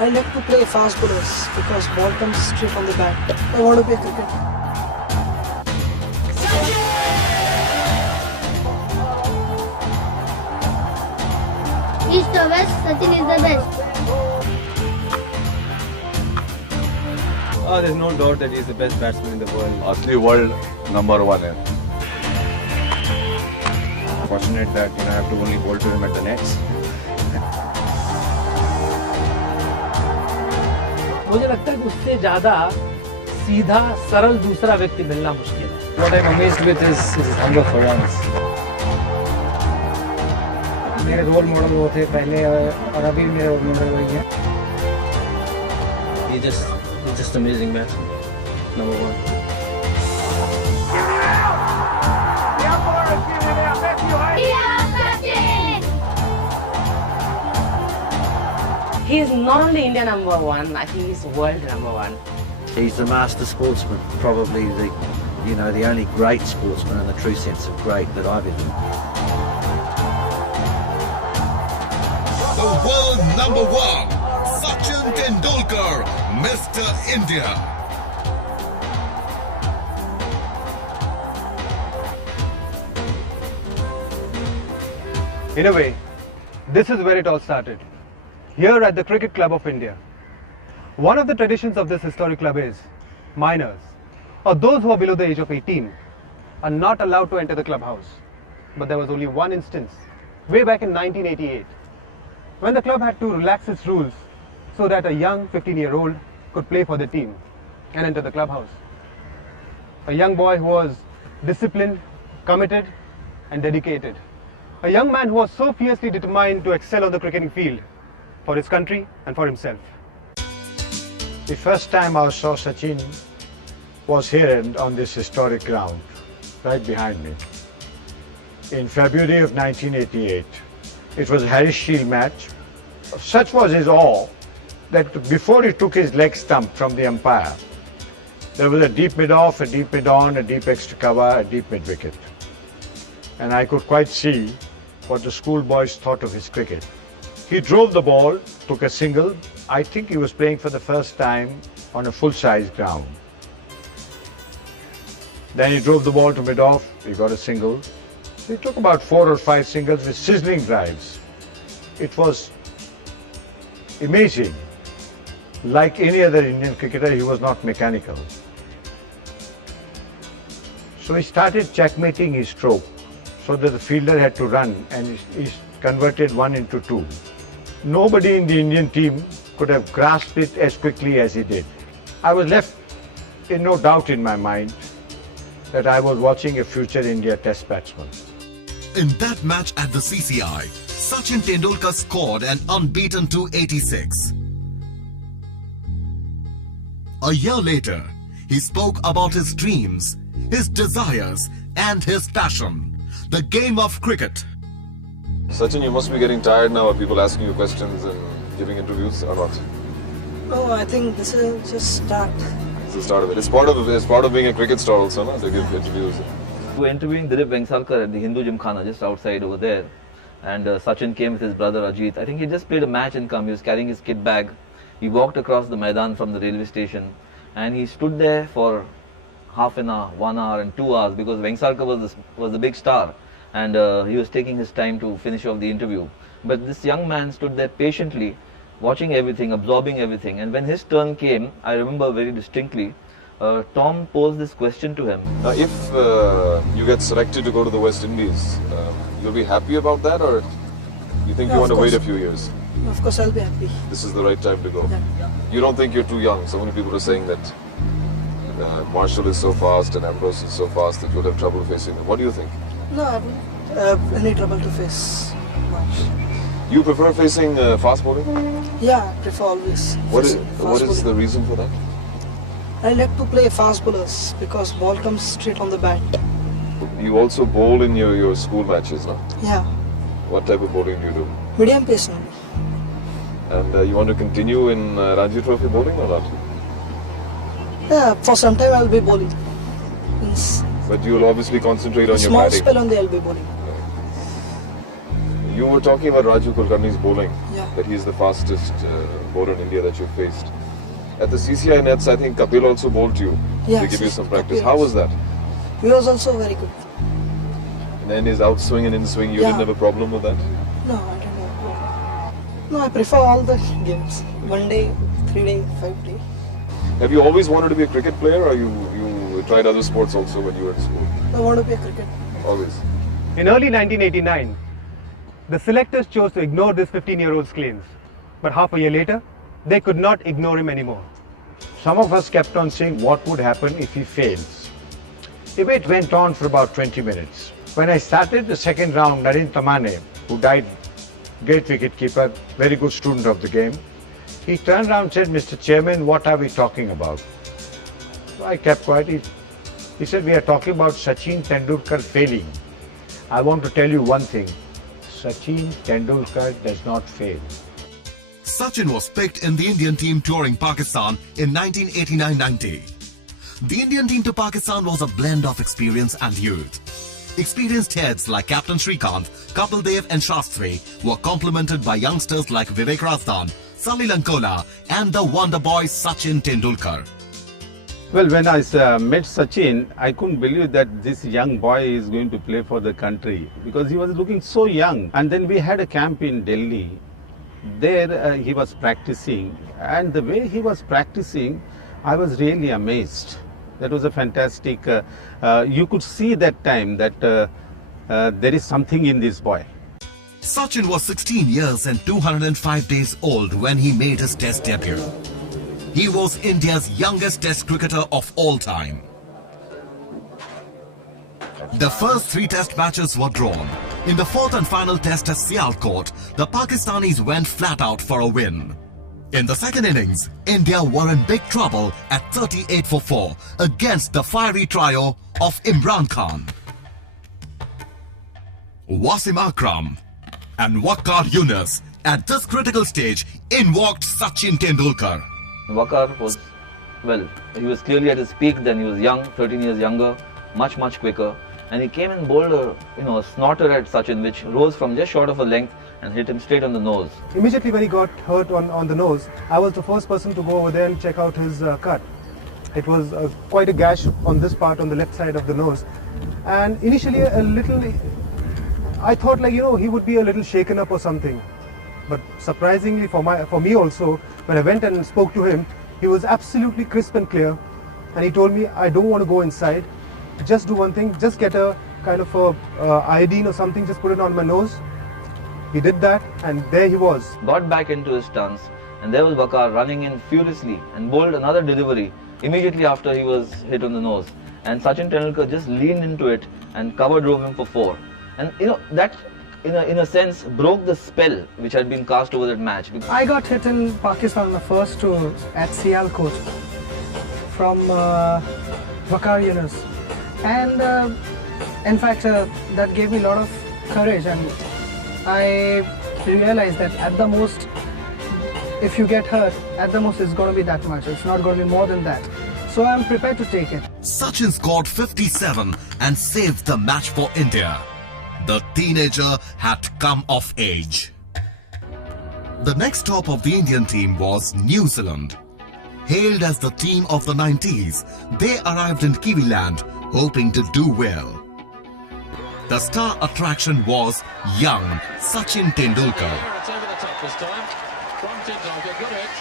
I like to play fast bowlers because ball comes straight on the bat. I want to play cricket. East or west, Sachin is the best. There's no doubt that he's the best batsman in the world. Asli world number one है. Fortunate that I have to only bowl to him at the nets. मुझे लगता है कि उससे ज़्यादा सीधा सरल दूसरा व्यक्ति मिलना मुश्किल है. What I'm amazed with is his hunger for runs. मेरे रोल मॉडल वो थे पहले और अभी मेरे रोल मॉडल वही हैं. He's just amazing batsman. Number one. He is not only India number one, I think he's world number one. He's the master sportsman, probably the only great sportsman in the true sense of great that I've ever. The world number one, Sachin Tendulkar, Mr. India. In a way, this is where it all started. Here at the Cricket Club of India. One of the traditions of this historic club is minors, or those who are below the age of 18, are not allowed to enter the clubhouse. But there was only one instance, way back in 1988, when the club had to relax its rules so that a young 15-year-old could play for the team and enter the clubhouse. A young boy who was disciplined, committed and dedicated. A young man who was so fiercely determined to excel on the cricketing field for his country and for himself. The first time I saw Sachin was here on this historic ground, right behind me. In February of 1988, it was a Harris Shield match. Such was his awe that before he took his leg stump from the umpire, there was a deep mid-off, a deep mid-on, a deep extra cover, a deep mid-wicket. And I could quite see what the schoolboys thought of his cricket. He drove the ball, took a single. I think he was playing for the first time on a full-size ground. Then he drove the ball to mid-off, he got a single. He took about 4 or 5 singles with sizzling drives. It was amazing. Like any other Indian cricketer, he was not mechanical. So he started checkmating his stroke so that the fielder had to run, and he converted 1 into 2. Nobody in the Indian team could have grasped it as quickly as he did. I was left in no doubt in my mind that I was watching a future India Test batsman. In that match at the CCI, Sachin Tendulkar scored an unbeaten 286. A year later, he spoke about his dreams, his desires and his passion, the game of cricket. Sachin, you must be getting tired now of people asking you questions and giving interviews, or not? No, I think this is just start. It's the start of it. It's part of being a cricket star also, no? To give interviews. We were interviewing Dilip Vengsarkar at the Hindu Gymkhana just outside over there, and Sachin came with his brother Ajit. I think he just played a match and come. He was carrying his kit bag. He walked across the Maidan from the railway station, and he stood there for half an hour, 1 hour and 2 hours because Vengsarkar was the big star, and he was taking his time to finish off the interview. But this young man stood there patiently, watching everything, absorbing everything. And when his turn came, I remember very distinctly, Tom posed this question to him. If you get selected to go to the West Indies, you'll be happy about that, or you think you want to wait a few years? Of course, I'll be happy. This is the right time to go. Yeah. You don't think you're too young? So many people are saying that Marshall is so fast and Ambrose is so fast that you'll have trouble facing them. What do you think? No, I don't have any trouble to face much. You prefer facing fast bowling? Yeah, I prefer always. What is the reason for that? I like to play fast bowlers because ball comes straight on the bat. You also bowl in your school matches, no? Yeah. What type of bowling do you do? Medium pace now. And you want to continue in Ranji Trophy bowling or not? Yeah, for some time I'll be bowling. But you'll obviously concentrate on your batting. batting. Small spell only I'll be bowling. You were talking about Raju Kulkarni's bowling. Yeah. That he is the fastest bowler in India that you faced. At the CCI nets, I think Kapil also bowled to you Yeah, to give you some practice. Kapil How was that? He was also very good. And then his outswing and in-swing, you Yeah. didn't have a problem with that? No, I don't know. No, I prefer all the games. 1 day, 3 day, 5 day. Have you always wanted to be a cricket player, or you tried other sports also when you were in school? I want to be a cricket. Always. In early 1989, the selectors chose to ignore this 15-year-old's claims. But half a year later, they could not ignore him anymore. Some of us kept on saying what would happen if he fails. Debate went on for about 20 minutes. When I started the second round, Narendra Tamane, who died, great wicketkeeper, very good student of the game, he turned around and said, "Mr. Chairman, what are we talking about?" So I kept quiet. He said, "We are talking about Sachin Tendulkar failing. I want to tell you one thing. Sachin Tendulkar does not fail." Sachin was picked in the Indian team touring Pakistan in 1989-90. The Indian team to Pakistan was a blend of experience and youth. Experienced heads like Captain Shrikant, Kapil Dev and Shastri were complemented by youngsters like Vivek Razdan, Salil Ankola and the wonder boy Sachin Tendulkar. Well, when I met Sachin, I couldn't believe that this young boy is going to play for the country because he was looking so young. And then we had a camp in Delhi. There he was practicing, and the way he was practicing, I was really amazed. That was a fantastic, you could see that time that there is something in this boy. Sachin was 16 years and 205 days old when he made his test debut. He was India's youngest test cricketer of all time. The first 3 test matches were drawn. In the 4th and final test at Sialkot, the Pakistanis went flat out for a win. In the second innings, India were in big trouble at 38 for 4 against the fiery trio of Imran Khan, Wasim Akram and Waqar Yunus. At this critical stage, in walked Sachin Tendulkar. Waqar was, well, he was clearly at his peak then. He was young, 13 years younger, much quicker. And he came and bowled a snorter at Sachin, which rose from just short of a length and hit him straight on the nose. Immediately when he got hurt on the nose, I was the first person to go over there and check out his cut. It was quite a gash on this part, on the left side of the nose. And initially a little, I thought like, he would be a little shaken up or something. But surprisingly for me also, when I went and spoke to him, he was absolutely crisp and clear. And he told me, "I don't want to go inside. Just do one thing, just get a kind of iodine or something, just put it on my nose." He did that, and there he was. Got back into his stance, and there was Waqar running in furiously and bowled another delivery immediately after he was hit on the nose. And Sachin Tendulkar just leaned into it and cover drove him for 4. And that in a sense broke the spell which had been cast over that match. I got hit in Pakistan on the first tour at Sialkot from Waqar Yunus. And in fact, that gave me a lot of courage, and I realized that at the most, if you get hurt, at the most it's going to be that much. It's not going to be more than that. So I'm prepared to take it. Sachin scored 57 and saved the match for India. The teenager had come of age. The next stop of the Indian team was New Zealand. Hailed as the team of the 90s, they arrived in Kiwiland hoping to do well. The star attraction was young Sachin Tendulkar. It's over the top this time. From Tendulkar, good hit,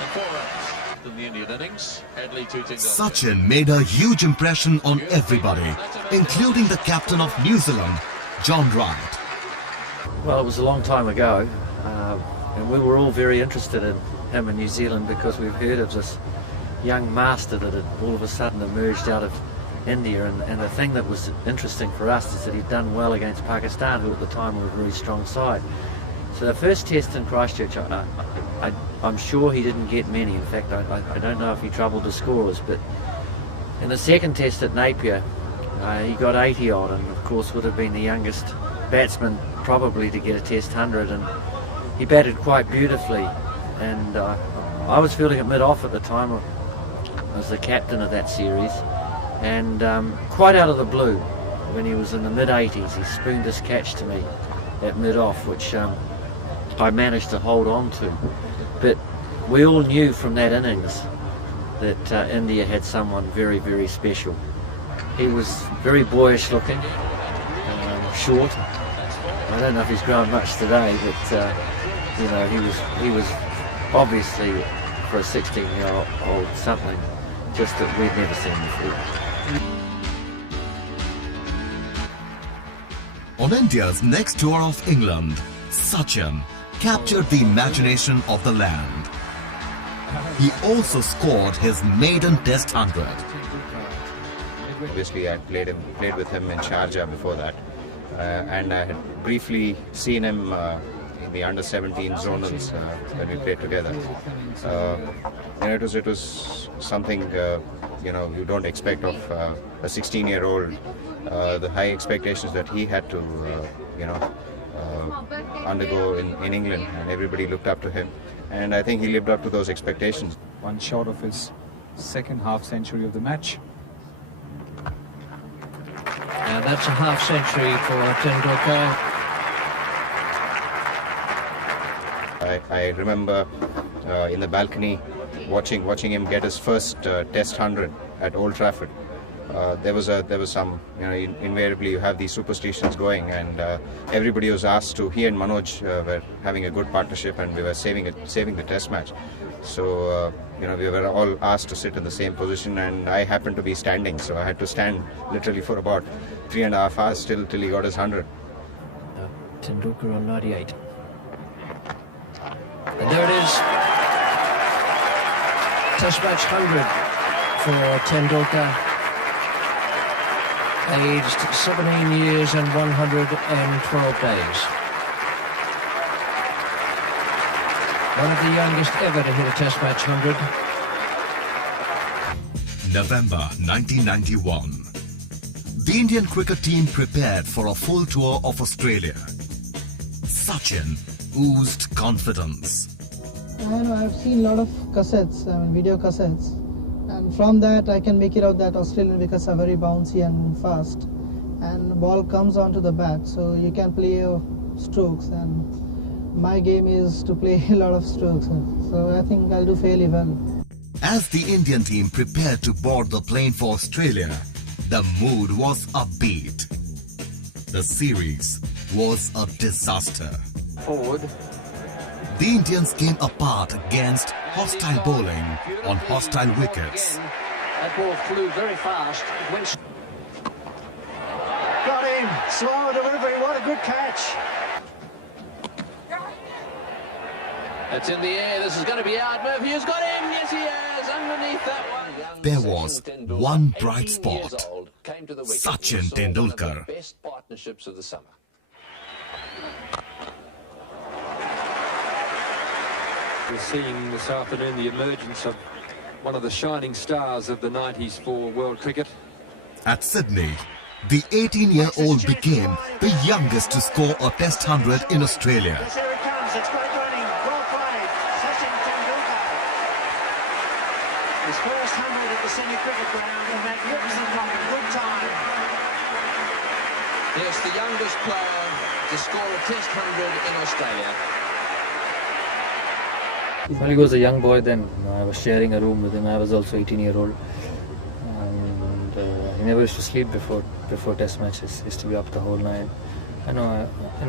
and 4 runs. In the Indian innings, Headley to Tendulkar. Sachin made a huge impression on everybody, including the captain of New Zealand, John Wright. Well, it was a long time ago, and we were all very interested in him in New Zealand because we've heard of this young master that had all of a sudden emerged out of India, and the thing that was interesting for us is that he'd done well against Pakistan, who at the time were a very strong side. So the first test in Christchurch, I'm sure he didn't get many. In fact, I don't know if he troubled the scorers, but in the second test at Napier, he got 80 odd, and of course would have been the youngest batsman probably to get a test 100, and he batted quite beautifully. And I was fielding at mid-off at the time. I was the captain of that series, and quite out of the blue, when he was in the mid-80s, he spooned this catch to me, at mid-off, which I managed to hold on to. But we all knew from that innings that India had someone very, very special. He was very boyish looking, short. I don't know if he's grown much today, but you know, he was obviously, for a 16-year-old, something just that we'd never seen before. On India's next tour of England, Sachin captured the imagination of the land. He also scored his maiden Test 100. Obviously, I played with him in Sharjah before that, and I had briefly seen him in the under-17 zonals when we played together. And it was something you don't expect of a 16-year-old. The high expectations that he had to undergo in England, and everybody looked up to him, and I think he lived up to those expectations. One shot of his second half century of the match. Now that's a half century for Tendulkar. I remember in the balcony watching him get his first Test 100 at Old Trafford. There was some, invariably you have these superstitions going, and everybody was asked to. He and Manoj were having a good partnership, and we were saving the Test match. So we were all asked to sit in the same position, and I happened to be standing, so I had to stand literally for about 3.5 hours till he got his 100. Tendulkar on 98. And there it is. Test match 100 for Tendulkar. Aged 17 years and 112 days. One of the youngest ever to hit a Test match 100. November 1991. The Indian cricket team prepared for a full tour of Australia. Sachin oozed confidence. I've seen a lot of cassettes, video cassettes. And from that I can make it out that Australian wickets are very bouncy and fast, and the ball comes onto the bat, so you can play your strokes, and my game is to play a lot of strokes, so I think I'll do fairly well. As the Indian team prepared to board the plane for Australia, the mood was upbeat. The series was a disaster. Forward. The Indians came apart against hostile bowling on hostile wickets. That ball flew very fast. It went... Got him! Slow delivery, what a good catch! It's in the air, this is going to be out. Murphy has got him, yes he has, underneath that one. There was one bright spot. Sachin Tendulkar. Best partnerships of the summer. We're seeing this afternoon the emergence of one of the shining stars of the 90s for world cricket. At Sydney, the 18-year-old became the youngest to score a Test 100 in Australia. Yes, here it comes, it's great running, well played, Sachin Tendulkar. His first 100 at the Sydney Cricket Ground, a magnificent run, good time. Yes, the youngest player to score a Test 100 in Australia. When he was a young boy then, I was sharing a room with him. I was also 18-year-old. And he never used to sleep before Test matches. He used to be up the whole night. I know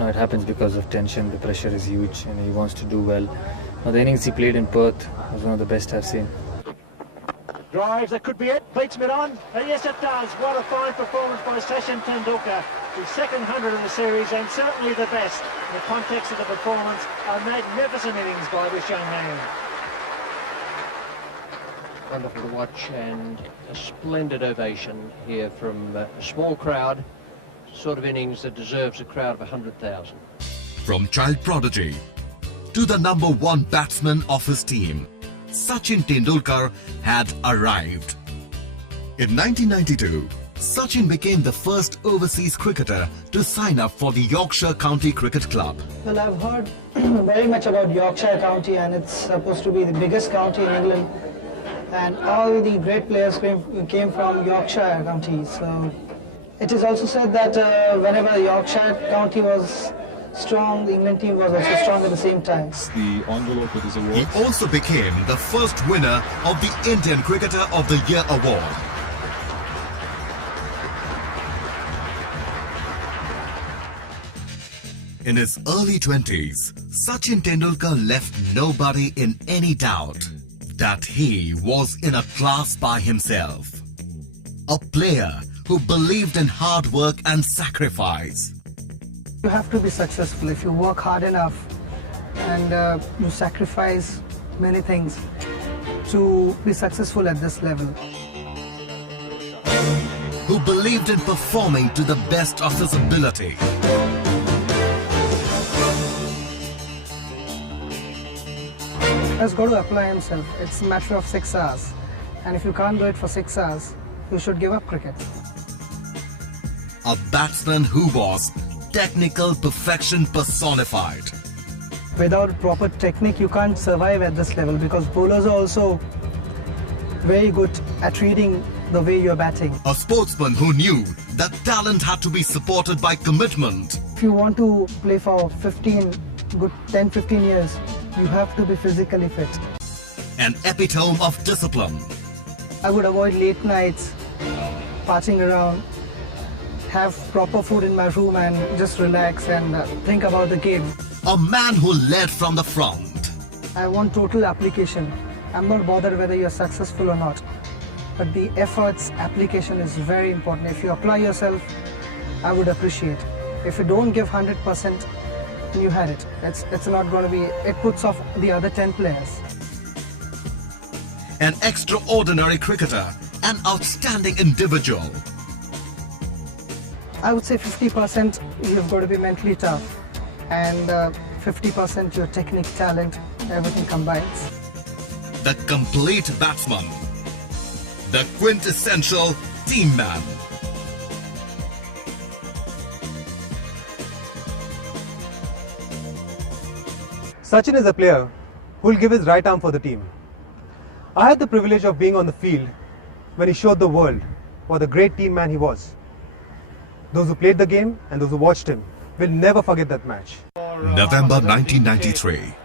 it happens because of tension. The pressure is huge and he wants to do well. Now, the innings he played in Perth was one of the best I've seen. Drives, that could be it, beats mid-on. Yes, it does. What a fine performance by Sachin Tendulkar. His second 100 in the series, and certainly the best in the context of the performance. A magnificent innings by this young man. Wonderful to watch, and a splendid ovation here from a small crowd. Sort of innings that deserves a crowd of 100,000. From child prodigy to the #1 batsman of his team, Sachin Tendulkar had arrived. In 1992, Sachin became the first overseas cricketer to sign up for the Yorkshire County Cricket Club. Well, I've heard very much about Yorkshire County, and it's supposed to be the biggest county in England, and all the great players came from Yorkshire County. So it is also said that whenever Yorkshire County was strong. The England team was also strong at the same time. The envelope for this award. He also became the first winner of the Indian Cricketer of the Year award. In his early 20s, Sachin Tendulkar left nobody in any doubt that he was in a class by himself. A player who believed in hard work and sacrifice. You have to be successful if you work hard enough and you sacrifice many things to be successful at this level. Who believed in performing to the best of his ability. Has got to apply himself. It's a matter of 6 hours. And if you can't do it for 6 hours, you should give up cricket. A batsman who was technical perfection personified. Without proper technique, you can't survive at this level because bowlers are also very good at reading the way you're batting. A sportsman who knew that talent had to be supported by commitment. If you want to play for 10-15 years, you have to be physically fit. An epitome of discipline. I would avoid late nights, passing around, have proper food in my room and just relax and think about the game. A man who led from the front. I want total application. I'm not bothered whether you're successful or not. But the efforts, application is very important. If you apply yourself, I would appreciate. If you don't give 100%, you had it. It's not going to be, it puts off the other 10 players. An extraordinary cricketer, an outstanding individual. I would say 50% you've got to be mentally tough and 50% your technique, talent, everything combines. The complete batsman. The quintessential team man. Sachin is a player who will give his right arm for the team. I had the privilege of being on the field when he showed the world what a great team man he was. Those who played the game and those who watched him will never forget that match. November 1993.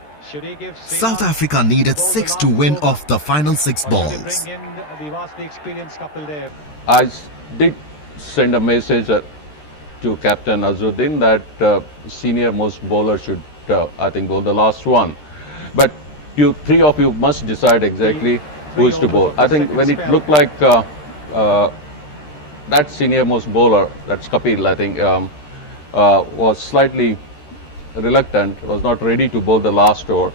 South Africa needed 6 to win off the final 6 balls. I did send a message to Captain Azruddin that senior most bowler should, I think, bowl the last one. But you three of you must decide exactly who is to bowl. I think when it looked like that senior most bowler, that's Kapil, I think, was slightly reluctant, was not ready to bowl the last over.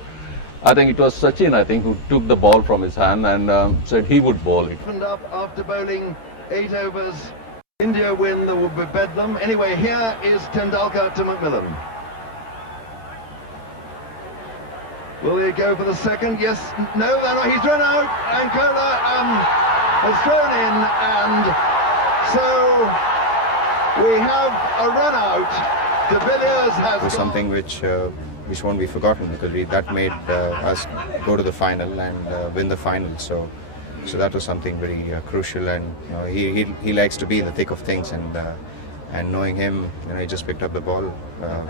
I think it was Sachin, I think, who took the ball from his hand and said he would bowl it. Up after bowling 8 overs, India win, there will be bedlam. Anyway, here is Tendulkar to McMillan. Will he go for the second? Yes, no, they're not. He's run out, and Kola has thrown in, and so we have a run out. De Villiers has It was something which won't be forgotten because that made us go to the final and win the final. So that was something very crucial, and he likes to be in the thick of things, and knowing him, he just picked up the ball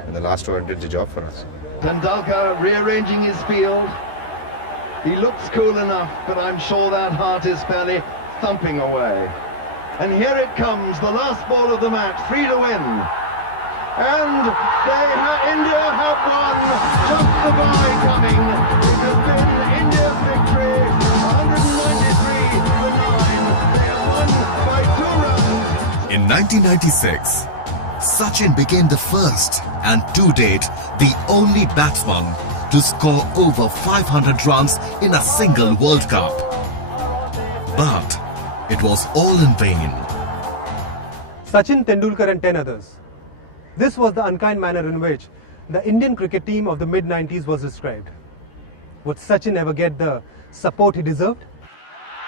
in the last over and did the job for us. Tendulkar rearranging his field. He looks cool enough, but I'm sure that heart is fairly thumping away. And here it comes, the last ball of the match, 3 to win. And India have won, just the bye coming. It has been India's victory, 193 to 9. They have won by 2 runs. In 1996, Sachin became the first and to date the only batsman to score over 500 runs in a single World Cup. But it was all in vain. Sachin Tendulkar and 10 others. This was the unkind manner in which the Indian cricket team of the mid-90s was described. Would Sachin ever get the support he deserved?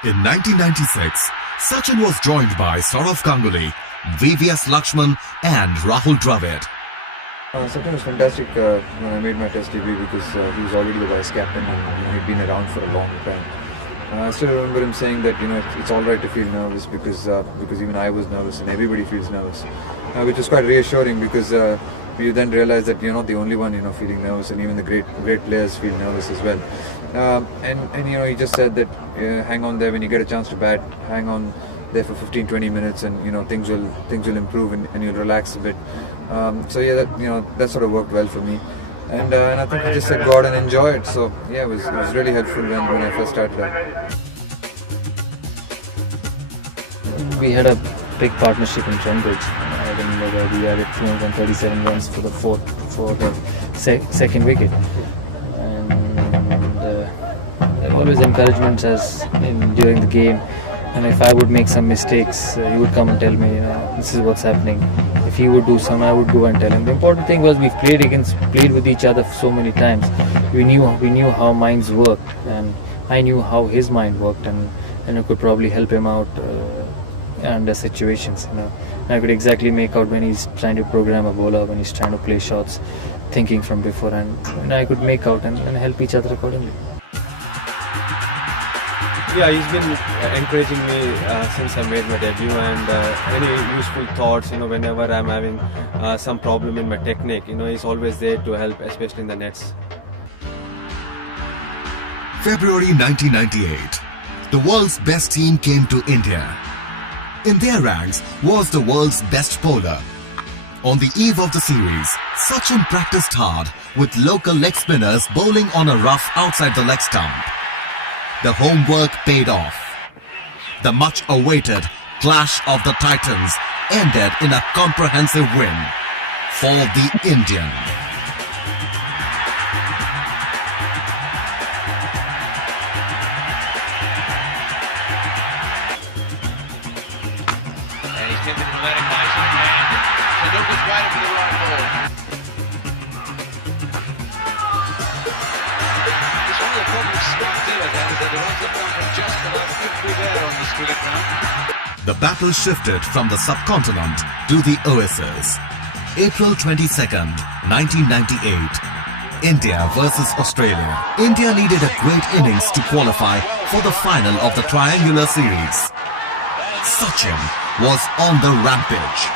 In 1996, Sachin was joined by Saurav Ganguly, VVS Lakshman and Rahul Dravid. Sachin was fantastic when I made my test debut because he was already the vice captain and he'd been around for a long time. I still remember him saying that it's all right to feel nervous because even I was nervous and everybody feels nervous, which is quite reassuring because you then realize that you're not the only one feeling nervous, and even the great players feel nervous as well. And he just said that hang on there when you get a chance to bat, hang on there for 15-20 minutes, and things will improve and you'll relax a bit. So yeah, that sort of worked well for me. And I think I just said go out and enjoy it. So yeah, it was really helpful when I first started out. We had a big partnership in Cambridge. I remember where we added 237 runs for the second wicket. And always encouragements during the game. And if I would make some mistakes, he would come and tell me, this is what's happening. If he would do some, I would go and tell him. The important thing was we've played with each other so many times. We knew how minds work, and I knew how his mind worked, and I could probably help him out under situations. I could exactly make out when he's trying to program a bowler, when he's trying to play shots, thinking from before, and I could make out and help each other accordingly. Yeah, he's been encouraging me since I made my debut, and any useful thoughts, whenever I'm having some problem in my technique, he's always there to help, especially in the nets. February 1998, the world's best team came to India. In their ranks was the world's best bowler. On the eve of the series, Sachin practiced hard with local leg spinners bowling on a rough outside the leg stump. The homework paid off. The much-awaited clash of the Titans ended in a comprehensive win for the Indian. And he's hit the dramatic nice in hand. Tendulkar's waiting for the right ball. It's one of the problems Scott Taylor had is that the runs that come from just below could be there on this cricket ground. The battle shifted from the subcontinent to the Oasis. April 22nd, 1998. India versus Australia. India needed a great innings to qualify for the final of the triangular series. Sachin was on the rampage.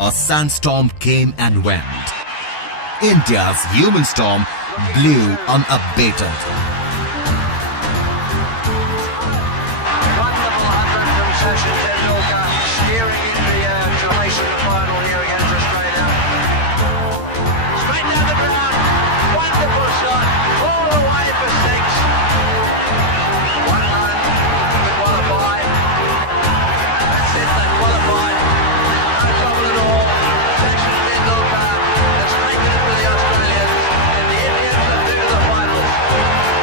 A sandstorm came and went. India's human storm blew unabated. Sachin Tendulkar steering India to race in the final here against Australia. Straight down the ground, wonderful shot, all the way for six. 1 run to qualify. That's it, they qualified. No trouble at all. Sachin Tendulkar has taken it for the Australians, and the Indians are through to the finals.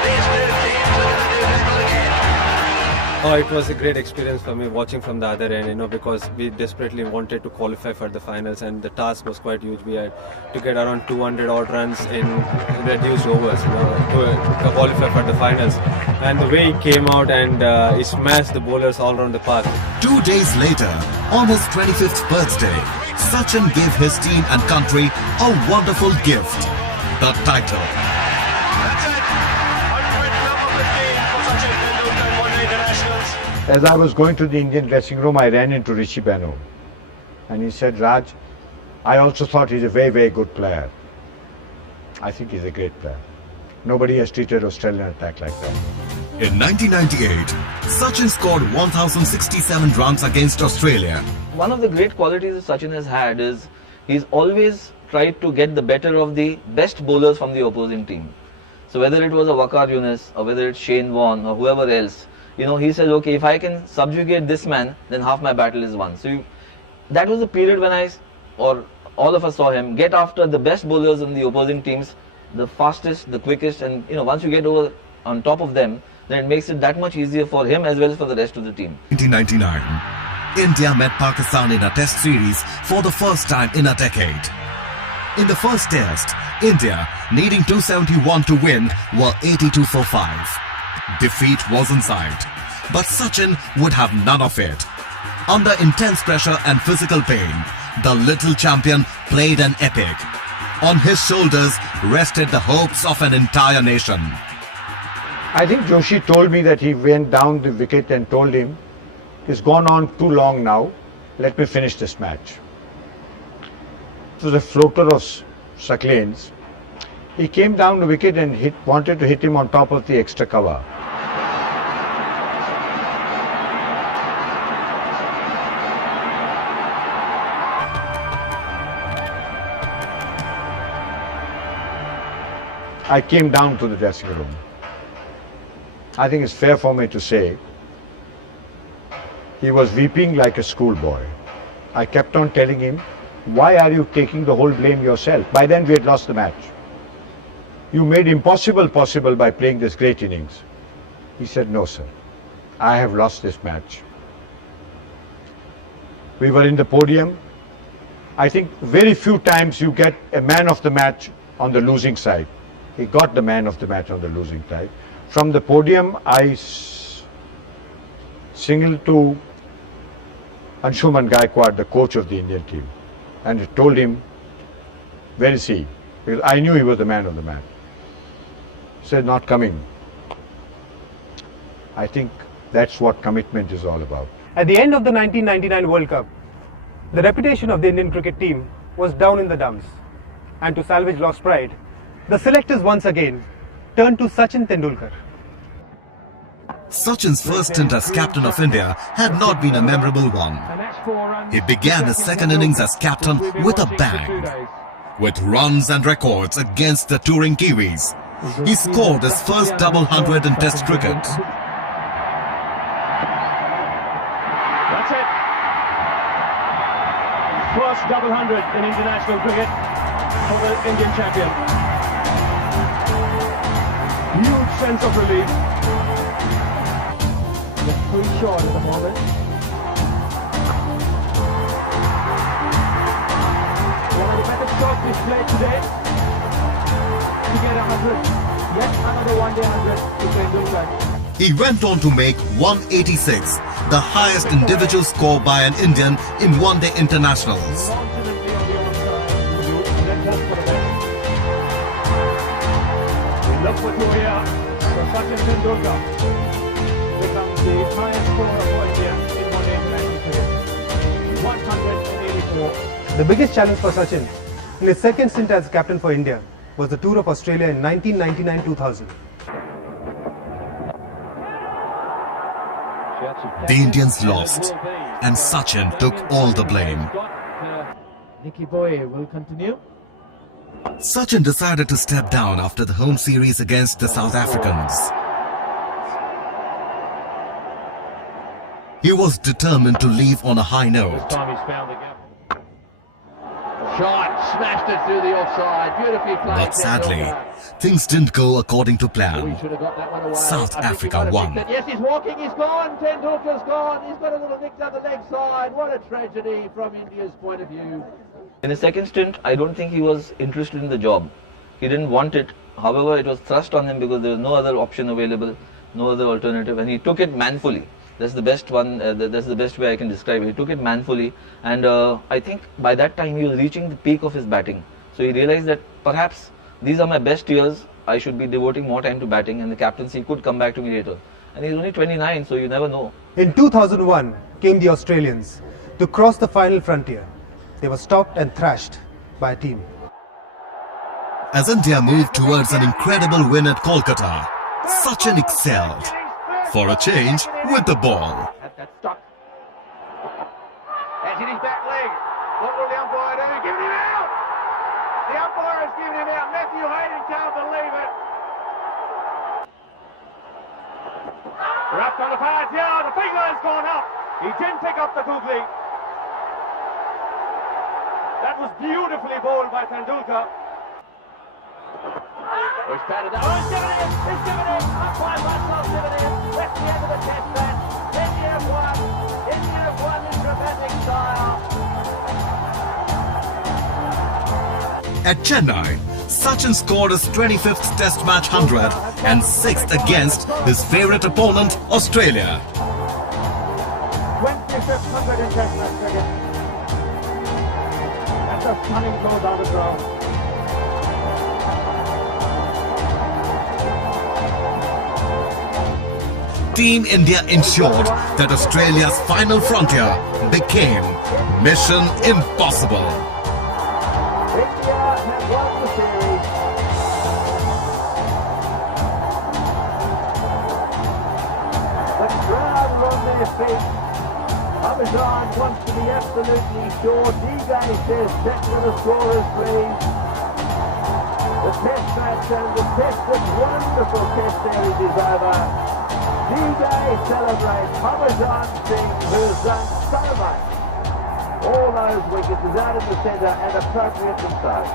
These two teams are going to do battle again. Oh, it was a great experience for me watching from the other end, because we desperately wanted to qualify for the finals, and the task was quite huge. We had to get around 200 odd runs in reduced overs, to qualify for the finals. And the way he came out and he smashed the bowlers all around the park. 2 days later, on his 25th birthday, Sachin gave his team and country a wonderful gift, the title. As I was going to the Indian dressing room, I ran into Rishi Beno. And he said, Raj, I also thought he's a very, very good player. I think he's a great player. Nobody has treated Australian attack like that. In 1998, Sachin scored 1,067 runs against Australia. One of the great qualities that Sachin has had is he's always tried to get the better of the best bowlers from the opposing team. So whether it was a Waqar Younis or whether it's Shane Warne or whoever else, he says, okay, if I can subjugate this man, then half my battle is won. So that was the period when all of us saw him get after the best bowlers in the opposing teams, the fastest, the quickest, and once you get over on top of them, then it makes it that much easier for him as well as for the rest of the team. 1999, India met Pakistan in a test series for the first time in a decade. In the first test, India, needing 271 to win, were 82 for 5. Defeat was in sight, but Sachin would have none of it. Under intense pressure and physical pain, the little champion played an epic. On his shoulders rested the hopes of an entire nation. I think Joshi told me that he went down the wicket and told him, it's gone on too long now, let me finish this match. It was a floater of Saklane's. He came down the wicket and wanted to hit him on top of the extra cover. I came down to the dressing room. I think it's fair for me to say he was weeping like a schoolboy. I kept on telling him, why are you taking the whole blame yourself? By then we had lost the match. You made impossible possible by playing this great innings. He said, no sir, I have lost this match. We were in the podium. I think very few times you get a man of the match on the losing side. He got the man of the match on the losing side. From the podium, I signaled to Anshuman Gaikwad, the coach of the Indian team, and told him, where is he? Because I knew he was the man of the match. He said, not coming. I think that's what commitment is all about. At the end of the 1999 World Cup, the reputation of the Indian cricket team was down in the dumps. And to salvage lost pride, the selectors once again turned to Sachin Tendulkar. Sachin's first stint as captain of India had not been a memorable one. He began his second innings as captain with a bang. With runs and records against the touring Kiwis, he scored his first double hundred in Test cricket. That's it. First double hundred in international cricket for the Indian champion. Huge sense of relief. Just pretty short at the moment. One of the better shots we've played today to get 100. Yet another one-day 100 to Tendulkar. He went on to make 186, the highest individual score by an Indian in one-day internationals. Look what you hear. So Sachin Tendulkar becomes the highest scorer for India in one-day international cricket. 184. The biggest challenge for Sachin in his second stint as captain for India was the tour of Australia in 1999-2000. The Indians lost, and Sachin took all the blame. Nicky Boye will continue. Sachin decided to step down after the home series against the South Africans. He was determined to leave on a high note. Shot, smashed it through the offside, beautifully played. But sadly, things didn't go according to plan. South Africa won. Yes, he's walking, he's gone, Tendulkar's gone, he's got a little nick down the leg side. What a tragedy from India's point of view. In his second stint, I don't think he was interested in the job. He didn't want it. However, it was thrust on him because there was no other option available, no other alternative, and he took it manfully. That's the best one. That's the best way I can describe it. He took it manfully, and I think by that time he was reaching the peak of his batting. So he realized that perhaps these are my best years. I should be devoting more time to batting, and the captaincy could come back to me later. And he's only 29, so you never know. In 2001 came the Australians to cross the final frontier. They were stopped and thrashed by a team. As India moved towards an incredible win at Kolkata, Sachin excelled. For a change, with the ball. That's stuck. As in his back leg. What will the umpire do? Giving him out! The umpire has given him out. Matthew Hayden can't believe it. Rough on the pads. Yeah, the finger has gone up. He didn't pick up the googly. That was beautifully bowled by Tendulkar. He's batted up. Oh, he's given it! He's given it! Umpire Marshall's given it! That's the end of the test match. India have won. India have won in dramatic style. At Chennai, Sachin scored his 25th Test match 100 and 6th against his favourite opponent, Australia. 25th 100 in Test match cricket. stunning blow down the ground. Team India ensured that Australia's final frontier became mission impossible. India has won the series. The crowd are on their feet. Parmesan wants to be absolutely sure. D-Gay says set to the scorers, please. The test match and the test, this wonderful test series is over. D-Gay celebrates. Parmesan sings, who's done so much. All those wickets is out in the centre and appropriate themselves.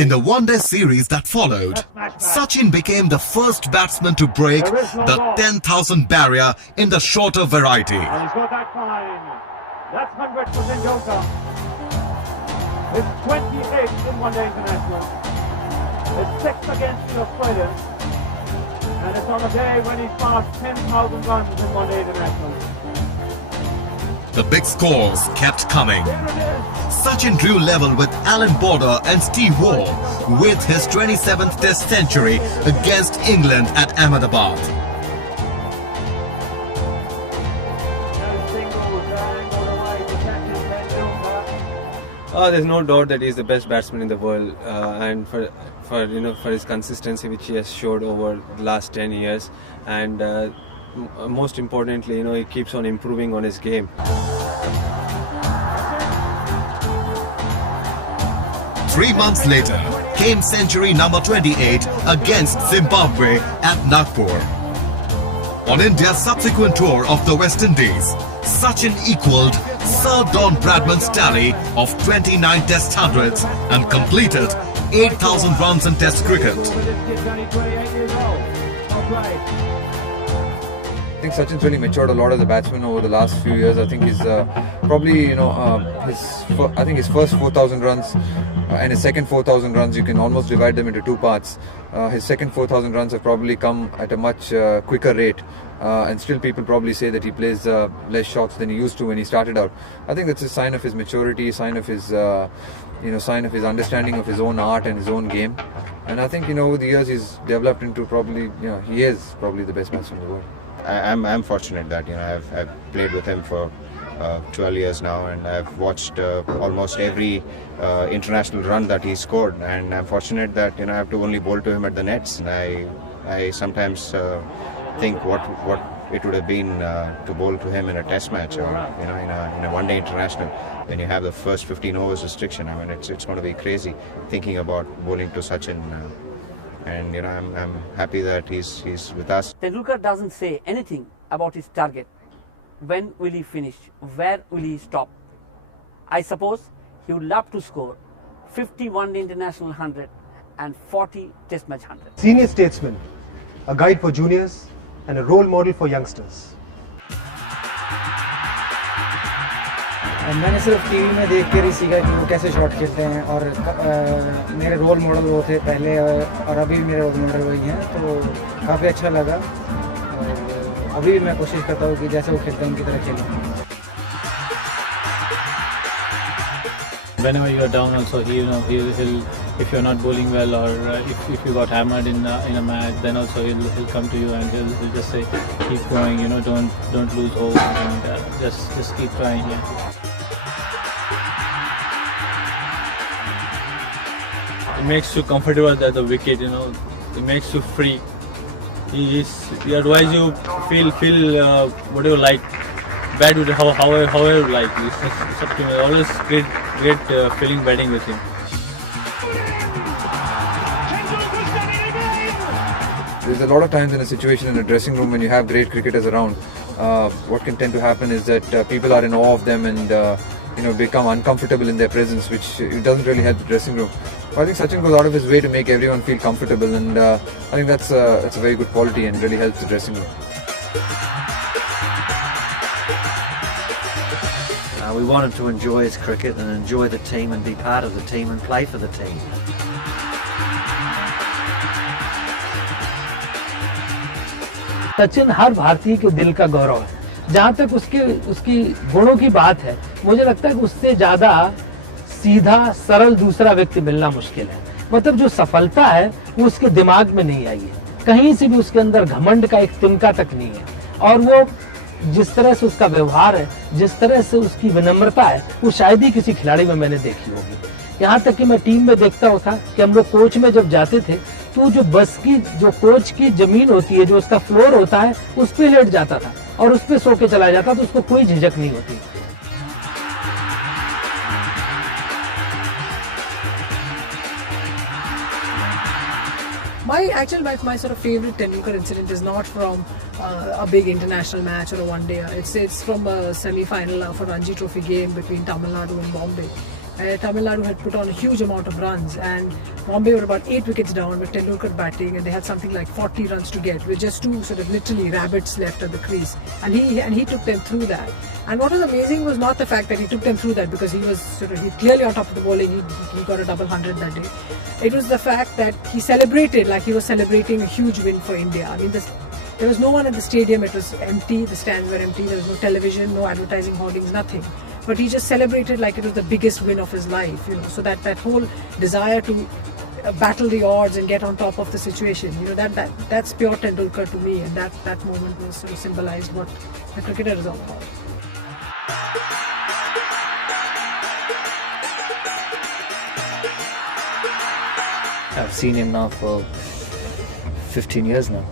In the one-day series that followed, Sachin became the first batsman to break the 10,000 barrier in the shorter variety. And he's got that fine. That's 100 for Tendulkar. It's 28 in one-day international. It's 6 against the Australians. And it's on a day when he's passed 10,000 runs in one-day international. The big scores kept coming. Sachin drew level with Alan Border and Steve Waugh with his 27th Test century against England at Ahmedabad. There's no doubt that he's the best batsman in the world, and for his consistency which he has showed over the last 10 years, and most importantly, he keeps on improving on his game. 3 months later came century number 28 against Zimbabwe at Nagpur. On India's subsequent tour of the West Indies, Sachin equalled Sir Don Bradman's tally of 29 Test hundreds and completed 8,000 runs in Test cricket. I think Sachin's really matured a lot as a batsman over the last few years. I think he's probably, his first 4,000 runs and his second 4,000 runs, you can almost divide them into two parts. His second 4,000 runs have probably come at a much quicker rate, and still people probably say that he plays less shots than he used to when he started out. I think that's a sign of his maturity, sign of his understanding of his own art and his own game. And I think over the years he's developed into probably, he is probably the best batsman in the world. I'm fortunate that I've played with him for 12 years now, and I've watched almost every international run that he scored, and I'm fortunate that I have to only bowl to him at the nets. And I sometimes think what it would have been to bowl to him in a test match or in a one-day international when you have the first 15 overs restriction. I mean, it's going to be crazy thinking about bowling to Sachin. And I'm happy that he's with us. Tendulkar doesn't say anything about his target. When will he finish? Where will he stop? I suppose he would love to score 51 international 100 and 40 test match 100. Senior statesman, a guide for juniors and a role model for youngsters. मैंने सिर्फ TV में देख कर ही सीखा कि वो कैसे shot खेलते हैं, और मेरे रोल मॉडल वो थे पहले और अभी मेरे रोल मॉडल वही हैं, तो काफ़ी अच्छा लगा। और अभी भी मैं कोशिश करता हूँ कि जैसे वो खेलते हैं उनकी तरह खेलूँ। Whenever you are down, also he'll if you're not bowling well, or if you got hammered in a match, then also he'll come to you and he'll just say, keep going, don't lose hope, and just keep trying. Yeah. It makes you comfortable at the wicket, it makes you free. He advise you feel whatever you like, bad with however you like. It's up to me. Always great feeling batting with him. There's a lot of times in a situation in a dressing room when you have great cricketers around, what can tend to happen is that people are in awe of them and become uncomfortable in their presence, which it doesn't really help the dressing room. But I think Sachin goes out of his way to make everyone feel comfortable, and I think that's a very good quality and really helps the dressing room. We want him to enjoy his cricket and enjoy the team and be part of the team and play for the team. Sachin हर भारतीय के दिल का गौरव है। जहाँ तक उसकी गुणों की बात है, मुझे लगता है कि उससे ज़्यादा सीधा सरल दूसरा व्यक्ति मिलना मुश्किल है। मतलब जो सफलता है वो उसके दिमाग में नहीं आई है, कहीं से भी उसके अंदर घमंड का एक तिनका तक नहीं है। और वो जिस तरह से उसका व्यवहार है, जिस तरह से उसकी विनम्रता है, वो शायद ही किसी खिलाड़ी में मैंने देखी होगी। यहाँ तक कि मैं टीम में देखता होता कि हम लोग कोच में जब जाते थे तो जो बस की जो कोच की जमीन होती है, जो उसका फ्लोर होता है, उस पे लेट जाता था और उस पे सो के चला जाता, तो उसको कोई झिझक नहीं होती। My sort of favorite Tendulkar incident is not from a big international match or a one day. It's from a semi-final of a Ranji Trophy game between Tamil Nadu and Bombay. Tamil Nadu had put on a huge amount of runs and Bombay were about 8 wickets down with Tendulkar batting, and they had something like 40 runs to get with just two sort of literally rabbits left at the crease, and he took them through that. And what was amazing was not the fact that he took them through that, because he was clearly on top of the bowling. He got a double 100 that day. It was the fact that he celebrated like he was celebrating a huge win for India. I mean, there was no one at the stadium. It was empty. The stands were empty. There was no television, no advertising hoardings, nothing. But he just celebrated like it was the biggest win of his life, you know. So that whole desire to battle the odds and get on top of the situation, you know, that's pure Tendulkar to me, and that moment was sort of symbolized what the cricketer is all about. I've seen him now for 15 years now,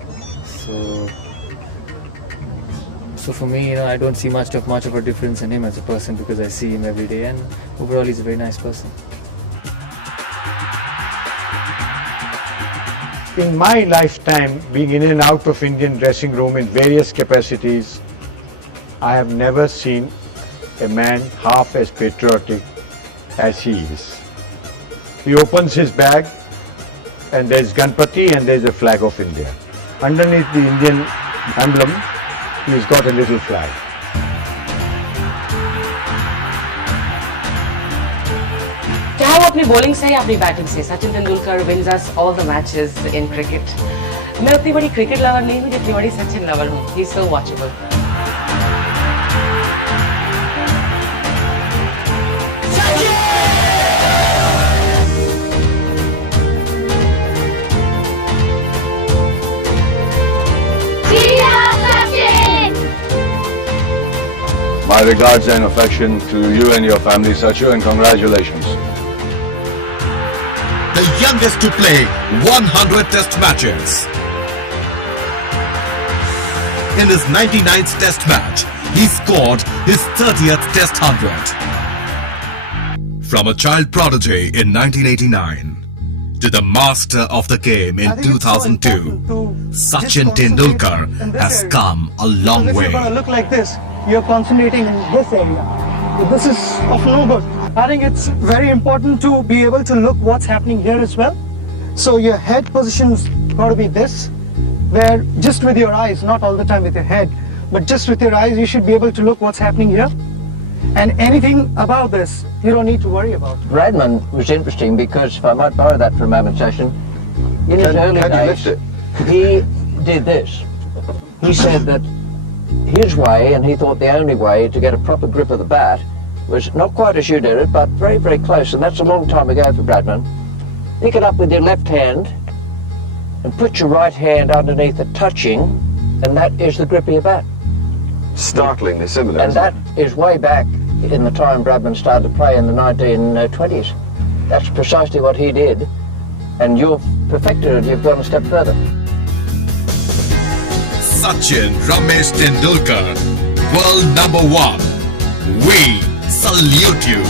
so for me, you know, I don't see much of a difference in him as a person, because I see him every day, and overall he's a very nice person. In my lifetime, being in and out of Indian dressing room in various capacities, I have never seen a man half as patriotic as he is. He opens his bag and there's Ganpati and there's a flag of India. Underneath the Indian emblem, he's got a little flag. चाहे वो अपनी bowling से या अपनी batting से, Sachin Tendulkar wins us all the matches in cricket. मैं उतनी बड़ी क्रिकेट लवर नहीं हूँ जितनी बड़ी सचिन लवर हूँ. He's so watchable. My regards and affection to you and your family, Sachu, and congratulations. The youngest to play 100 test matches. In his 99th test match, he scored his 30th test 100. From a child prodigy in 1989 to the master of the game in 2002, Sachin Tendulkar has come a long way. If you're going to look like this, you're concentrating in this area. This is of no good. I think it's very important to be able to look what's happening here as well. So your head position's got to be this, where just with your eyes, not all the time with your head, but just with your eyes, you should be able to look what's happening here. And anything about this, you don't need to worry about. Bradman was interesting because, if I might borrow that for a moment, Sachin, in his early days, he did this. He said that his way, and he thought the only way to get a proper grip of the bat, was not quite as you did it, but very, very close, and that's a long time ago for Bradman. Pick it up with your left hand and put your right hand underneath it, touching, and that is the grip of your bat. Startlingly similar. And that is way back in the time Bradman started to play in the 1920s. That's precisely what he did, and you've perfected it, you've gone a step further. Sachin Ramesh Tendulkar, world number 1. We salute you.